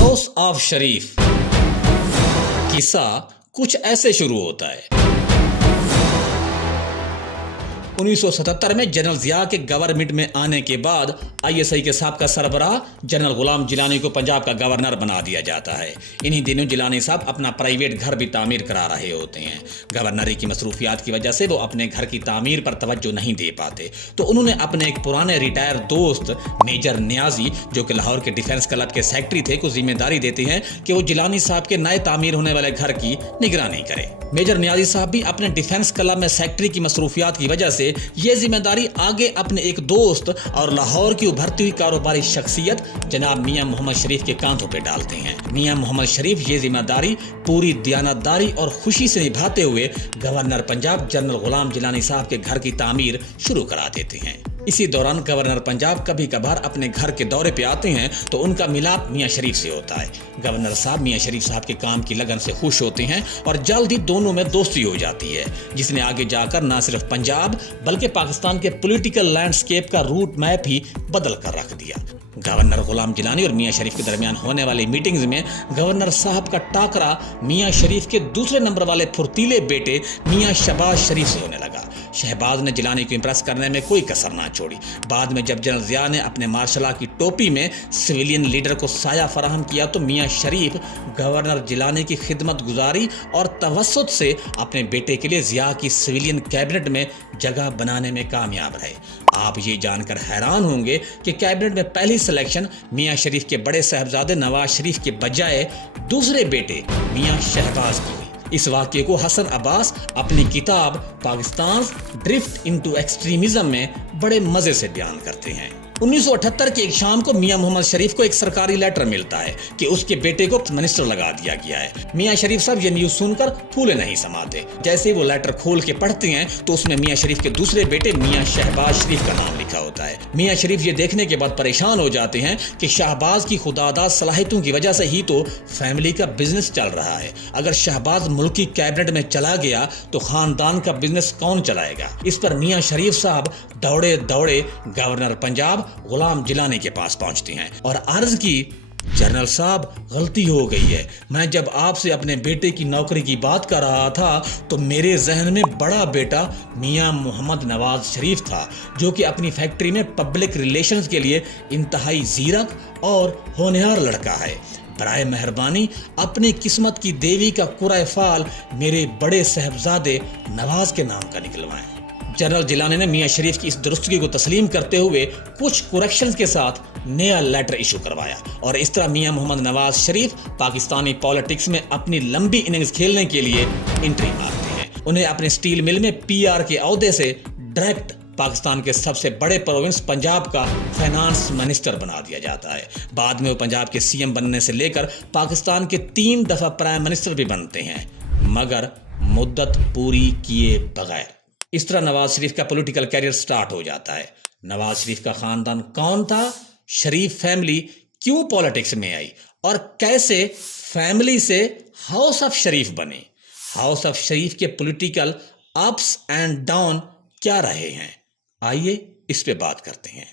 House of शरीफ। किस्सा कुछ ऐसे शुरू होता है। 1977 में जनरल जिया के गवर्नमेंट में आने के बाद आईएसआई के साहब का सरबराह जनरल गुलाम जिलानी को पंजाब का गवर्नर बना दिया जाता है। इन्हीं दिनों जिलानी साहब अपना प्राइवेट घर भी तामीर करा रहे होते हैं। गवर्नरी की मसरूफियात की वजह से वो अपने घर की तामीर पर तवज्जो नहीं दे पाते, तो उन्होंने अपने एक पुराने रिटायर दोस्त मेजर नियाजी, जो कि लाहौर के डिफेंस क्लब के सेक्रेटरी थे, को जिम्मेदारी देते हैं कि वो जिलानी साहब के नए तामीर होने वाले घर की निगरानी करे। मेजर नियाजी साहब भी अपने डिफेंस क्लब में सेक्रेटरी की मसरूफियात की वजह से ये जिम्मेदारी आगे अपने एक दोस्त और लाहौर की उभरती हुई कारोबारी शख्सियत जनाब मियां मोहम्मद शरीफ के कांधों पे डालते हैं। मियां मोहम्मद शरीफ ये जिम्मेदारी पूरी दयानतदारी और खुशी से निभाते हुए गवर्नर पंजाब जनरल गुलाम जिलानी साहब के घर की तामीर शुरू करा देते हैं। इसी दौरान गवर्नर पंजाब कभी कभार अपने घर के दौरे पे आते हैं तो उनका मिलाप मियां शरीफ से होता है। गवर्नर साहब मियां शरीफ साहब के काम की लगन से खुश होते हैं और जल्द ही दोनों में दोस्ती हो जाती है, जिसने आगे जाकर न सिर्फ पंजाब बल्कि पाकिस्तान के पॉलिटिकल लैंडस्केप का रूट मैप ही बदल कर रख दिया। गवर्नर गुलाम जिलानी और मियां शरीफ के दरमियान होने वाली मीटिंग्स में गवर्नर साहब का टाकरा मियां शरीफ के दूसरे नंबर वाले फुर्तीले बेटे मियां शहबाज शरीफ से होने लगा। शहबाज ने जिलानी को इम्प्रेस करने में कोई कसर ना छोड़ी। बाद में जब जनरल जिया ने अपने मार्शल की टोपी में सिविलियन लीडर को साया फराहम किया तो मियां शरीफ गवर्नर जिलानी की खिदमत गुजारी और तवस्सुत से अपने बेटे के लिए जिया की सिविलियन कैबिनेट में जगह बनाने में कामयाब रहे। आप ये जानकर हैरान होंगे कि कैबिनेट में पहली सिलेक्शन मियां शरीफ के बड़े साहबजादे नवाज शरीफ के बजाय दूसरे बेटे मियां शहबाज की हुई। इस वाक़ये को हसन अब्बास अपनी किताब पाकिस्तान ड्रिफ्ट इनटू एक्सट्रीमिज्म में बड़े मजे से बयान करते हैं। 1978 की एक शाम को मियां मोहम्मद शरीफ को एक सरकारी लेटर मिलता है कि उसके बेटे को मिनिस्टर लगा दिया गया है। मियां शरीफ साहब ये न्यूज़ सुनकर फूले नहीं समाते। जैसे ही वो लेटर खोल के पढ़ते हैं तो उसमें मियां शरीफ के दूसरे बेटे मियां शहबाज शरीफ का नाम लिखा होता है। मियां शरीफ ये देखने के बाद परेशान हो जाते हैं कि शहबाज की खुदादाद सलाहियतों की वजह से ही तो फैमिली का बिजनेस चल रहा है। अगर शहबाज मुल्क की कैबिनेट में चला गया तो खानदान का बिजनेस कौन चलाएगा। इस पर मियां शरीफ साहब दौड़े दौड़े गवर्नर पंजाब गुलाम जिलानी के पास पहुंचते हैं और अर्ज की, जनरल साहब गलती हो गई है। मैं जब आपसे अपने बेटे की नौकरी की बात कर रहा था तो मेरे जहन में बड़ा बेटा मियां मोहम्मद नवाज शरीफ था, जो कि अपनी फैक्ट्री में पब्लिक रिलेशंस के लिए इंतहाई ज़ीरक और होनहार लड़का है। बराए मेहरबानी अपनी किस्मत की देवी का कुराए फाल मेरे बड़े साहबजादे नवाज के नाम का निकलवाएं। जनरल जिलानी ने मियां शरीफ की इस दुरुस्तगी को तस्लीम करते हुए कुछ करेक्शंस के साथ नया लेटर इशू करवाया और इस तरह मियां मोहम्मद नवाज शरीफ पाकिस्तानी पॉलिटिक्स में अपनी लंबी इनिंग्स खेलने के लिए एंट्री मारते हैं। उन्हें अपने स्टील मिल में पीआर के ओहदे से डायरेक्ट पाकिस्तान के सबसे बड़े प्रोविंस पंजाब का फाइनेंस मिनिस्टर बना दिया जाता है। बाद में वो पंजाब के सीएम बनने से लेकर पाकिस्तान के 3 दफा प्राइम मिनिस्टर भी बनते हैं, मगर मुद्दत पूरी किए बगैर। इस तरह नवाज शरीफ का पॉलिटिकल कैरियर स्टार्ट हो जाता है। नवाज शरीफ का खानदान कौन था, शरीफ फैमिली क्यों पॉलिटिक्स में आई और कैसे फैमिली से हाउस ऑफ शरीफ बने, हाउस ऑफ शरीफ के पॉलिटिकल अप्स एंड डाउन क्या रहे हैं, आइए इस पे बात करते हैं।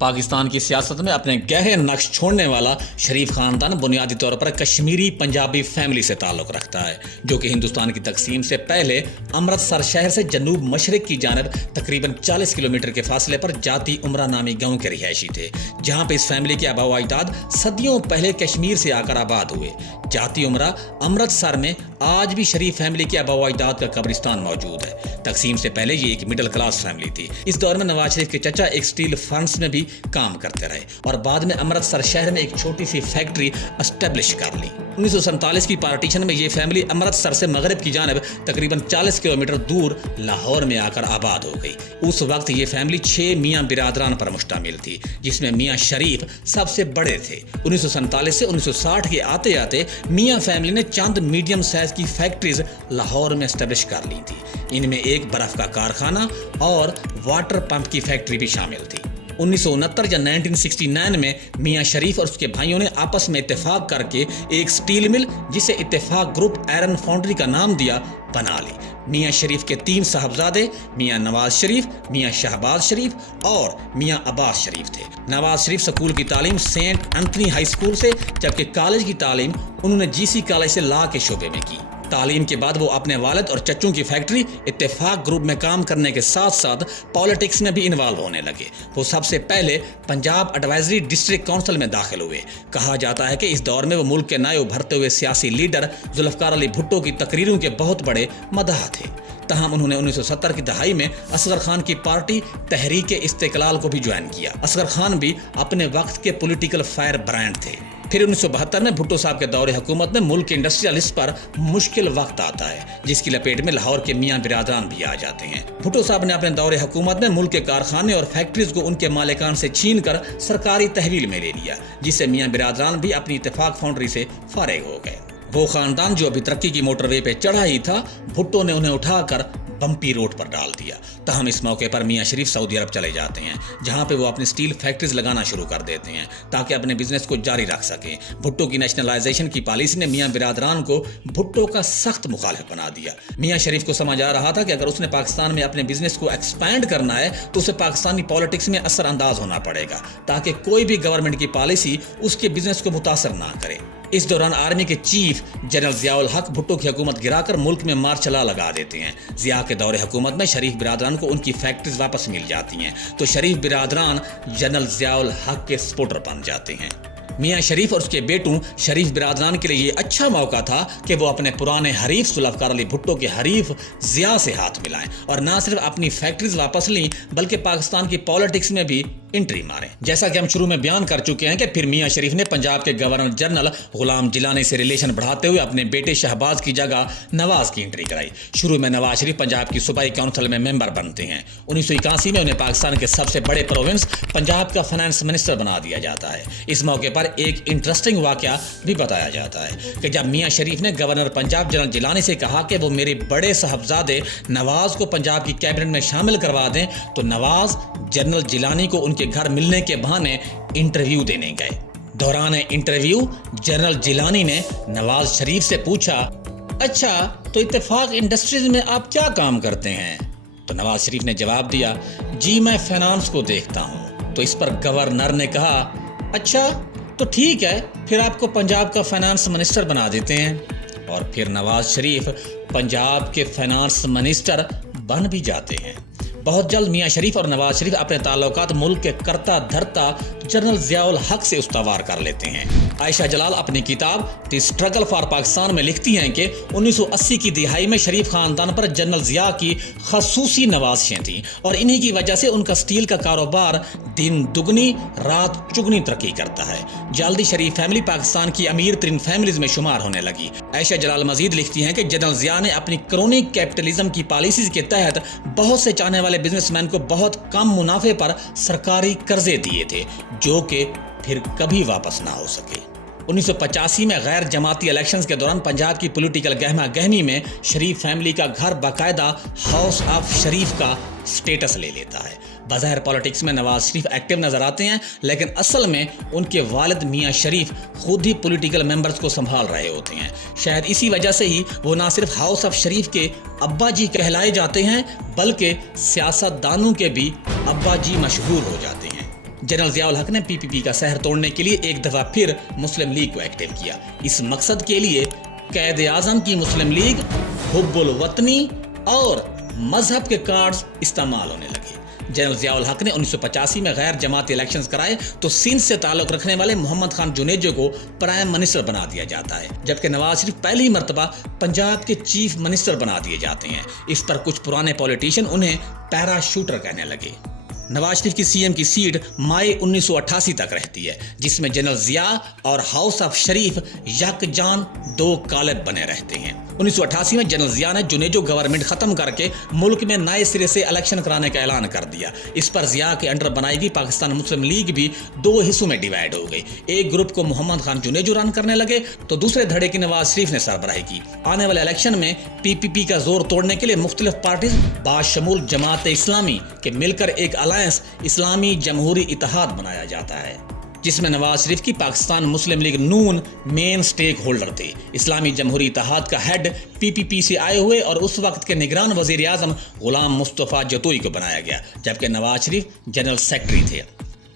पाकिस्तान की सियासत में अपने गहरे नक्श छोड़ने वाला शरीफ खानदान बुनियादी तौर पर कश्मीरी पंजाबी फैमिली से ताल्लुक़ रखता है, जो कि हिंदुस्तान की तकसीम से पहले अमृतसर शहर से जनूब मशरिक की जानब तकरीबन 40 किलोमीटर के फासले पर जाती उमरा नामी गांव के रिहायशी थे, जहां पर इस फैमिली के आबा व अजदाद सदियों पहले कश्मीर से आकर आबाद हुए। जाती उमरा अमृतसर में आज भी शरीफ फैमिली के आबा व अजदाद का कब्रिस्तान मौजूद है। तकसीम से पहले ये एक मिडिल क्लास फैमिली थी। इस दौर में नवाज शरीफ के चचा एक स्टील फर्म्स में भी काम करते रहे और बाद में अमृतसर शहर में एक छोटी सी फैक्ट्री एस्टेब्लिश कर ली। 1947 की पार्टीशन में ये फैमिली अमृतसर से मगरब की जानब तकरीबन 40 किलोमीटर दूर लाहौर में आकर आबाद हो गई। उस वक्त ये फैमिली 6 मियाँ बिरादरान पर मुश्तमिल थी, जिसमें मियाँ शरीफ सबसे बड़े थे। 1947 से 1960 के आते आते मियाँ फैमिली ने चंद मीडियम साइज की फैक्ट्रीज लाहौर में एस्टेब्लिश कर ली थी। इनमें एक बर्फ का कारखाना और वाटर पंप की फैक्ट्री भी शामिल थी। 1969 या 1969 में मियां शरीफ और उसके भाइयों ने आपस में इत्तेफाक करके एक स्टील मिल, जिसे इत्तेफाक ग्रुप आयरन फाउंड्री का नाम दिया, बना ली। मियां शरीफ के 3 साहबजादे मियां नवाज शरीफ, मियां शहबाज शरीफ और मियां अब्बास शरीफ थे। नवाज शरीफ स्कूल की तालीम सेंट एंथनी हाई स्कूल से, जबकि कॉलेज की तालीम उन्होंने जीसी कॉलेज से लॉ के शोबे में की। तालीम के बाद वो अपने वालिद और चच्चों की फैक्ट्री इत्तेफाक ग्रुप में काम करने के साथ साथ पॉलिटिक्स में भी इन्वॉल्व होने लगे। वो सबसे पहले पंजाब एडवाइजरी डिस्ट्रिक्ट काउंसिल में दाखिल हुए। कहा जाता है कि इस दौर में वो मुल्क के नए उभरते हुए सियासी लीडर जुल्फ़िकार अली भुट्टो की तकरीरों के बहुत बड़े मदाह थे। तहम उन्होंने 1970 की दहाई में असगर खान की पार्टी तहरीक इस्तिकलाल को भी ज्वाइन किया। असगर खान भी अपने वक्त के पॉलिटिकल फायर ब्रांड थे। फिर 1972 में भुट्टो साहब के दौरे हुकूमत में मुल्क के इंडस्ट्रियलिस्ट पर मुश्किल वक्त आता है, जिसकी लपेट में लाहौर के मियां बिरादरान भी आ जाते हैं। भुट्टो साहब ने अपने दौरे हुकूमत में मुल्क के कारखाने और फैक्ट्रीज को उनके मालिकान से छीन कर सरकारी तहवील में ले लिया, जिससे मियां बिरादरान भी अपनी इत्तेफाक फाउंड्री से फारिग हो गए। वो खानदान जो अभी तरक्की की मोटरवे पे चढ़ा ही था, भुट्टो ने उन्हें उठाकर बम्पी रोड पर डाल दिया। तहम इस मौके पर मियां शरीफ सऊदी अरब चले जाते हैं, जहां पे वो अपनी स्टील फैक्ट्रीज लगाना शुरू कर देते हैं ताकि अपने बिजनेस को जारी रख सकें। भुट्टो की नेशनलाइजेशन की पॉलिसी ने मियां बिरादरान को भुट्टो का सख्त मुखालिफ बना दिया। मियां शरीफ को समझ आ रहा था कि अगर उसने पाकिस्तान में अपने बिजनेस को एक्सपैंड करना है तो उसे पाकिस्तानी पॉलिटिक्स में असरअंदाज होना पड़ेगा, ताकि कोई भी गवर्नमेंट की पॉलिसी उसके बिजनेस को मुतासर ना करे। इस दौरान आर्मी के चीफ जनरल ज़ियाउल हक भुट्टो की हुकूमत गिराकर मुल्क में मार्शल लॉ लगा देते हैं। ज़िया के दौरे हुकूमत में शरीफ बिरादरान को उनकी फैक्ट्रीज वापस मिल जाती हैं, तो शरीफ बिरादरान जनरल ज़ियाउल हक के सपोर्टर बन जाते हैं। मियां शरीफ और उसके बेटों शरीफ बिरादरान के लिए ये अच्छा मौका था कि वो अपने पुराने हरीफ जुल्फ़िकार अली भुट्टो के हरीफ ज़िया से हाथ मिलाएं और ना सिर्फ अपनी फैक्ट्रीज वापस लीं, बल्कि पाकिस्तान की पॉलिटिक्स में भी एंट्री मारें। जैसा कि हम शुरू में बयान कर चुके हैं कि फिर मियां शरीफ ने पंजाब के गवर्नर जनरल गुलाम जिलानी से रिलेशन बढ़ाते हुए अपने बेटे शहबाज की जगह नवाज की एंट्री कराई। शुरू में नवाज शरीफ पंजाब की सूबाई काउंसिल में मेंबर बनते हैं। 1981 में उन्हें पाकिस्तान के सबसे बड़े प्रोविंस पंजाब का फाइनेंस मिनिस्टर बना दिया जाता है। इस मौके पर एक इंटरेस्टिंग वाकया भी बताया जाता है कि जब मियां शरीफ ने गवर्नर पंजाब जनरल जिलानी से कहा कि वो मेरे बड़े साहबजादे नवाज को पंजाब की कैबिनेट में शामिल करवा दें, तो नवाज जनरल जिलानी को उनके घर मिलने के बहाने इंटरव्यू देने गए। दौरान इंटरव्यू जनरल जिलानी ने नवाज शरीफ से पूछा, अच्छा तो इत्तेफाक इंडस्ट्रीज में आप क्या काम करते हैं? तो नवाज शरीफ ने जवाब दिया, जी मैं फाइनेंस को देखता हूँ। तो इस पर गवर्नर ने कहा, अच्छा तो ठीक है, फिर आपको पंजाब का फाइनेंस मिनिस्टर बना देते हैं। और फिर नवाज शरीफ पंजाब के फाइनेंस मिनिस्टर बन भी जाते हैं। बहुत जल्द मियां शरीफ और नवाज शरीफ अपने ताल्लुकात मुल्क के करता धरता जनरल ज़ियाउल हक से उस्तवार कर लेते हैं। आयशा जलाल अपनी किताब द स्ट्रगल फॉर पाकिस्तान में लिखती हैं कि 1980 की दिहाई में शरीफ खानदान पर जनरल ज़िया की खसूसी नवाजिशें थीं और इन्हीं की वजह से उनका स्टील का कारोबार दिन दुगनी रात चुगनी तरक्की करता है। जल्दी शरीफ फैमिली पाकिस्तान की अमीर तरीन फैमिलीज में शुमार होने लगी। आयशा जलाल मजीद लिखती हैं कि जनरल ज़िया ने अपनी क्रोनिक कैपिटलिज्म की पॉलिसीज के तहत बहुत से चाहने वाले बिजनेसमैन को बहुत कम मुनाफे पर सरकारी कर्जे दिए थे, जो कि फिर कभी वापस ना हो सके। 1985 में गैर जमाती इलेक्शंस के दौरान पंजाब की पॉलिटिकल गहमा गहमी में शरीफ फैमिली का घर बाकायदा हाउस ऑफ शरीफ का स्टेटस ले लेता है। बज़ाहिर पॉलिटिक्स में नवाज शरीफ एक्टिव नजर आते हैं, लेकिन असल में उनके वालिद मियां शरीफ खुद ही पॉलिटिकल मेंबर्स को संभाल रहे होते हैं। शायद इसी वजह से ही वो ना सिर्फ हाउस ऑफ शरीफ के अब्बा जी कहलाए जाते हैं, बल्कि सियासतदानों के भी अब्बा जी मशहूर हो जाते हैं। जनरल ज़ियाउल हक ने पीपीपी का सहर तोड़ने के लिए एक दफ़ा फिर मुस्लिम लीग को एक्टिव किया। इस मकसद के लिए कैद आज़म की मुस्लिम लीग, हुब्बुल वतनी और मजहब के कार्ड्स इस्तेमाल होने लगे। जनरल ज़ियाउल हक ने 1985 में गैर जमाती इलेक्शंस कराए तो सिंध से ताल्लुक रखने वाले मोहम्मद खान जुनेजो को प्राइम मिनिस्टर बना दिया जाता है, जबकि नवाज शरीफ पहली मर्तबा पंजाब के चीफ मिनिस्टर बना दिए जाते हैं। इस पर कुछ पुराने पॉलिटिशियन उन्हें पैराशूटर कहने लगे। नवाज शरीफ की सीएम की सीट मई 1988 तक रहती है, जिसमें जनरल ज़िया और हाउस ऑफ शरीफ यकजान दो कालिब बने रहते हैं। 1988 में जनरल ज़िया ने जुनेजो गवर्नमेंट खत्म करके मुल्क में नए सिरे से इलेक्शन कराने का ऐलान कर दिया। इस पर ज़िया के अंडर बनाई गई पाकिस्तान मुस्लिम लीग भी दो हिस्सों में डिवाइड हो गई। एक ग्रुप को मोहम्मद खान जुनेजो रन करने लगे, तो दूसरे धड़े की नवाज शरीफ ने सरबराही की। आने वाले इलेक्शन में पीपीपी का जोर तोड़ने के लिए मुख्तलिफ पार्टीज बाशमूल जमात इस्लामी के मिलकर एक अलैंस इस्लामी जमहूरी इत्तेहाद बनाया जाता है, जिसमें नवाज शरीफ की पाकिस्तान मुस्लिम लीग नून मेन स्टेक होल्डर थे। इस्लामी जमहूरी इत्तेहाद का हेड पीपीपी से आए हुए और उस वक्त के निगरान वजीर आजम गुलाम मुस्तफ़ा जतोई को बनाया गया, जबकि नवाज शरीफ जनरल सेक्रेटरी थे।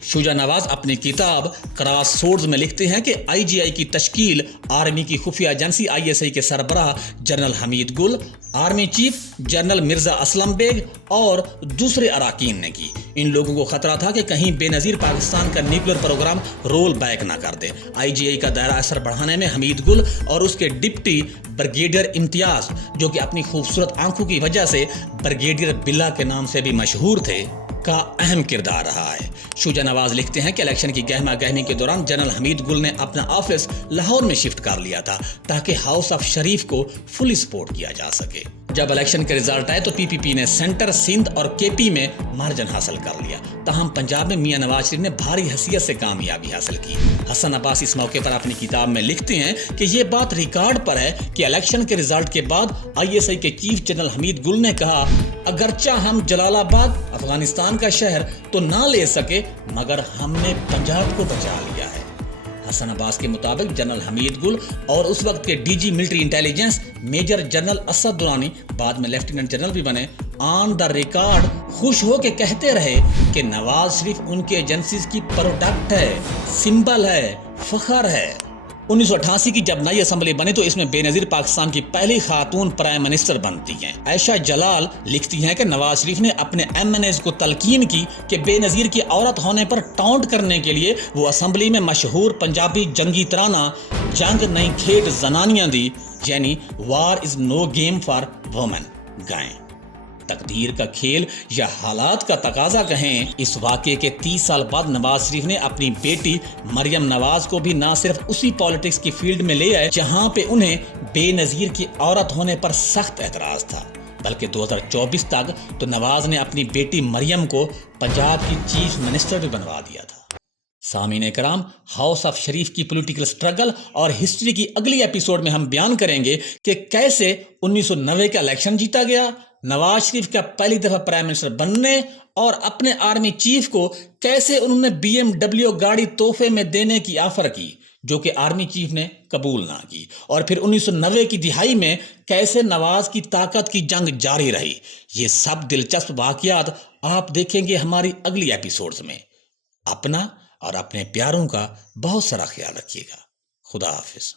शुजा नवाज अपनी किताब क्रॉस सोर्ड्स में लिखते हैं कि आईजीआई की तश्कील आर्मी की खुफिया एजेंसी आईएसआई के सरबराह general Hamid Gul, army chief general Mirza Aslam Beg और दूसरे अराकीन ने की। इन लोगों को खतरा था कि कहीं बेनज़ीर पाकिस्तान का न्यूक्लियर प्रोग्राम रोल बैक ना कर दे। आईजीआई का दायरा असर बढ़ाने में हमीद गुल और उसके डिप्टी ब्रिगेडियर इम्तियाज, जो कि अपनी खूबसूरत आंखों की वजह से ब्रिगेडियर बिल्ला के नाम से भी मशहूर थे, का अहम किरदार रहा है। शुजा नवाज लिखते हैं कि इलेक्शन की गहमा गहमी के दौरान जनरल हमीद गुल ने अपना ऑफिस लाहौर में शिफ्ट कर लिया था ताकि हाउस ऑफ शरीफ को फुली सपोर्ट किया जा सके। जब इलेक्शन के रिजल्ट आए तो पीपीपी ने सेंटर, सिंध और केपी में मार्जिन हासिल कर लिया। ताहम पंजाब में मियां नवाज शरीफ ने भारी हैसियत से कामयाबी हासिल की। हसन अब्बास इस मौके पर अपनी किताब में लिखते हैं कि ये बात रिकॉर्ड पर है कि इलेक्शन के रिजल्ट के बाद आईएसआई के चीफ जनरल हमीद गुल ने कहा, अगरचा हम जलालाबाद अफगानिस्तान का शहर तो ना ले सके, मगर हमने पंजाब को बचा लिया है। हसन अब्बास के मुताबिक जनरल हमीद गुल और उस वक्त के DG military intelligence major general Asad Durrani, बाद में लेफ्टिनेंट जनरल भी बने, ऑन द रिकॉर्ड खुश हो के कहते रहे कि नवाज शरीफ उनके एजेंसीज की प्रोडक्ट है, सिंबल है, फखर है। 1988 की जब नई असेंबली बनी तो इसमें बेनज़ीर पाकिस्तान की पहली खातून प्राइम मिनिस्टर बनती हैं। आयशा जलाल लिखती हैं कि नवाज शरीफ ने अपने एमएनएज को तलकीन की कि बेनज़ीर की औरत होने पर टाउंट करने के लिए वो असेंबली में मशहूर पंजाबी जंगी तराना जंग नहीं खेट जनानियां दी, यानी war is no game for women गाएं। तकदीर का खेल या हालात का तकाजा कहें, इस वाक़े के 30 साल बाद नवाज शरीफ ने अपनी बेटी मरियम नवाज को भी ना सिर्फ उसी पॉलिटिक्स की फील्ड में ले आए जहां पे उन्हें बेनज़ीर की औरत होने पर सख्त एतराज़ था, बल्कि 2024 तक तो नवाज ने अपनी बेटी मरियम को पंजाब की चीफ मिनिस्टर भी बनवा दिया था। सामीन कराम, हाउस ऑफ शरीफ की पॉलिटिकल स्ट्रगल और हिस्ट्री की अगली एपिसोड में हम बयान करेंगे कि कैसे 1990 का इलेक्शन जीता गया, नवाज शरीफ का पहली दफा प्राइम मिनिस्टर बनने और अपने आर्मी चीफ को कैसे उन्होंने BMW गाड़ी तोहफे में देने की ऑफर की, जो कि आर्मी चीफ ने कबूल ना की, और फिर 1990 की दिहाई में कैसे नवाज की ताकत की जंग जारी रही। ये सब दिलचस्प वाकयात आप देखेंगे हमारी अगली एपिसोड्स में। अपना और अपने प्यारों का बहुत सारा ख्याल रखिएगा। खुदा हाफिज।